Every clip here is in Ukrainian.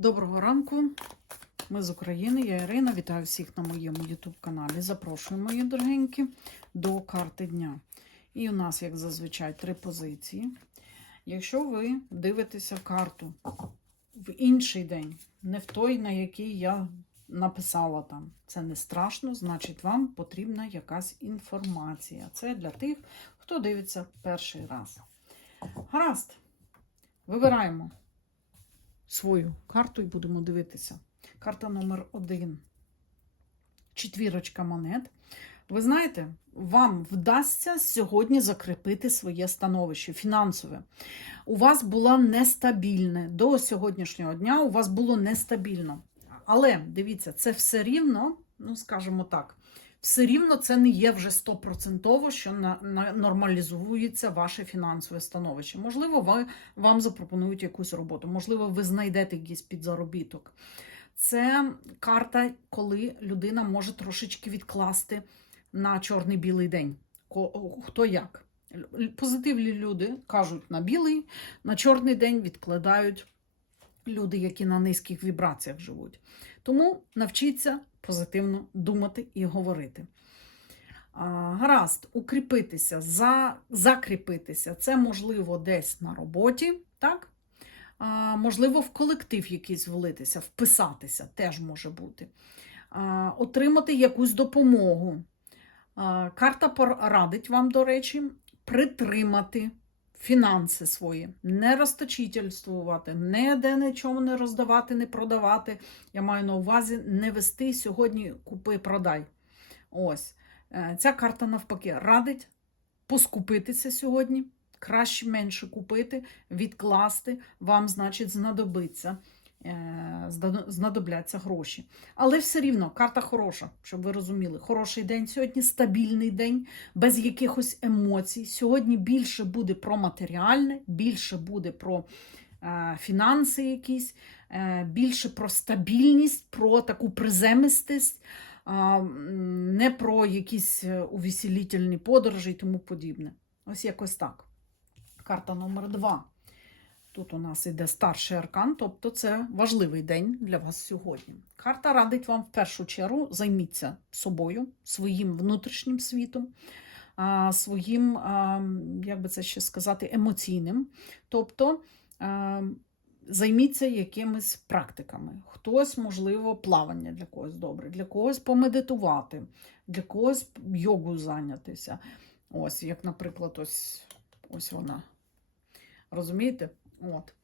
Доброго ранку. Ми з України, я Ірина. Вітаю всіх на моєму YouTube каналі. Запрошую, мої дорогенькі, до карти дня. І у нас, як зазвичай, три позиції. Якщо ви дивитеся карту в інший день, не в той, на який я написала там, це не страшно, значить, вам потрібна якась інформація. Це для тих, хто дивиться перший раз. Гаразд, вибираємо свою карту і будемо дивитися. Карта номер один. Четвірочка монет. Ви знаєте, вам вдасться сьогодні закріпити своє становище фінансове. У вас було нестабільне до сьогоднішнього дня, у вас було нестабільно. Але дивіться, це все рівно, ну скажімо так, все рівно це не є вже стопроцентово, що на, на, нормалізується ваше фінансове становище. Можливо, ви, вам запропонують якусь роботу, можливо, ви знайдете якийсь підзаробіток. Це карта, коли людина може трошечки відкласти на чорний-білий день. Хто як? Позитивні люди кажуть на білий, на чорний день відкладають люди, які на низьких вібраціях живуть. Тому навчіться позитивно думати і говорити. Гаразд, укріпитися, за, закріпитися. Це можливо десь на роботі, так? А, можливо, в колектив якийсь влитися, вписатися теж може бути. А, отримати якусь допомогу. А, карта порадить вам, до речі, притримати фінанси свої, не розточительствувати, ніде нічого не роздавати, не продавати. Я маю на увазі не вести сьогодні купи-продай. Ось. Е, Ця карта навпаки радить поскупитися сьогодні, краще менше купити, відкласти, вам, значить, знадобиться. Е, Знадобляться гроші. Але все рівно карта хороша, щоб ви розуміли. Хороший день сьогодні, стабільний день, без якихось емоцій. Сьогодні більше буде про матеріальне, більше буде про е, фінанси якісь, е, більше про стабільність, про таку приземистість, не про якісь увеселітельні подорожі і тому подібне. Ось якось так. Карта номер два. Тут у нас іде старший аркан, тобто це важливий день для вас сьогодні. Карта радить вам в першу чергу займіться собою, своїм внутрішнім світом, своїм, як би це ще сказати, емоційним. Тобто займіться якимись практиками. Хтось, можливо, плавання для когось добре, для когось помедитувати, для когось йогою зайнятися. Ось, як, наприклад, ось, ось вона. Розумієте? От.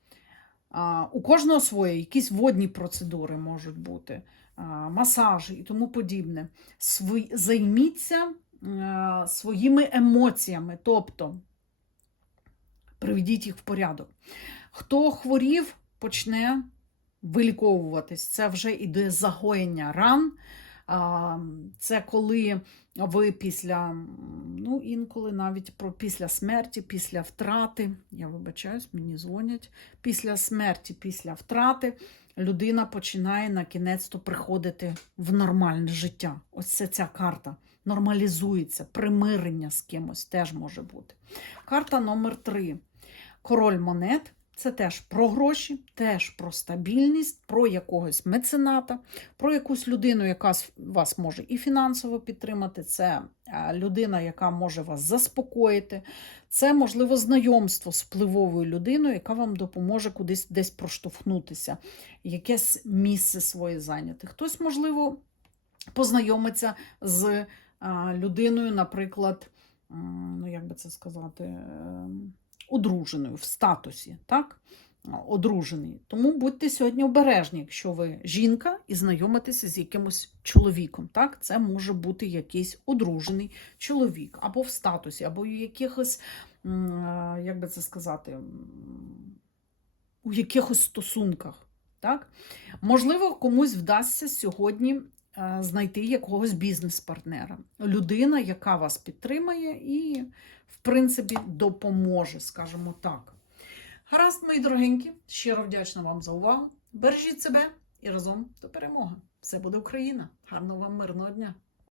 А, у кожного своє, якісь водні процедури можуть бути, а, масажі і тому подібне. Свої, займіться а, своїми емоціями, тобто приведіть їх в порядок. Хто хворів, почне виліковуватись. Це вже іде загоєння ран. Це коли ви після, ну інколи навіть про після смерті, після втрати, я вибачаюсь, мені дзвонять, після смерті, після втрати людина починає на кінець-то приходити в нормальне життя. Ось це ця карта. Нормалізується, примирення з кимось теж може бути. Карта номер три. Король монет. Це теж про гроші, теж про стабільність, про якогось мецената, про якусь людину, яка вас може і фінансово підтримати. Це людина, яка може вас заспокоїти. Це, можливо, знайомство з впливовою людиною, яка вам допоможе кудись десь проштовхнутися, якесь місце своє зайняти. Хтось, можливо, познайомиться з людиною, наприклад, ну як би це сказати, ем, одруженою в статусі, так? Одружений. Тому будьте сьогодні обережні, якщо ви жінка і знайомитеся з якимось чоловіком. Так? Це може бути якийсь одружений чоловік, або в статусі, або в якихось, як би це сказати, у якихось стосунках. Так? Можливо, комусь вдасться сьогодні знайти якогось бізнес-партнера. Людина, яка вас підтримає і, в принципі, допоможе, скажімо так. Гаразд, мої дорогенькі, щиро вдячна вам за увагу. Бережіть себе і разом до перемоги. Все буде Україна. Гарного вам мирного дня!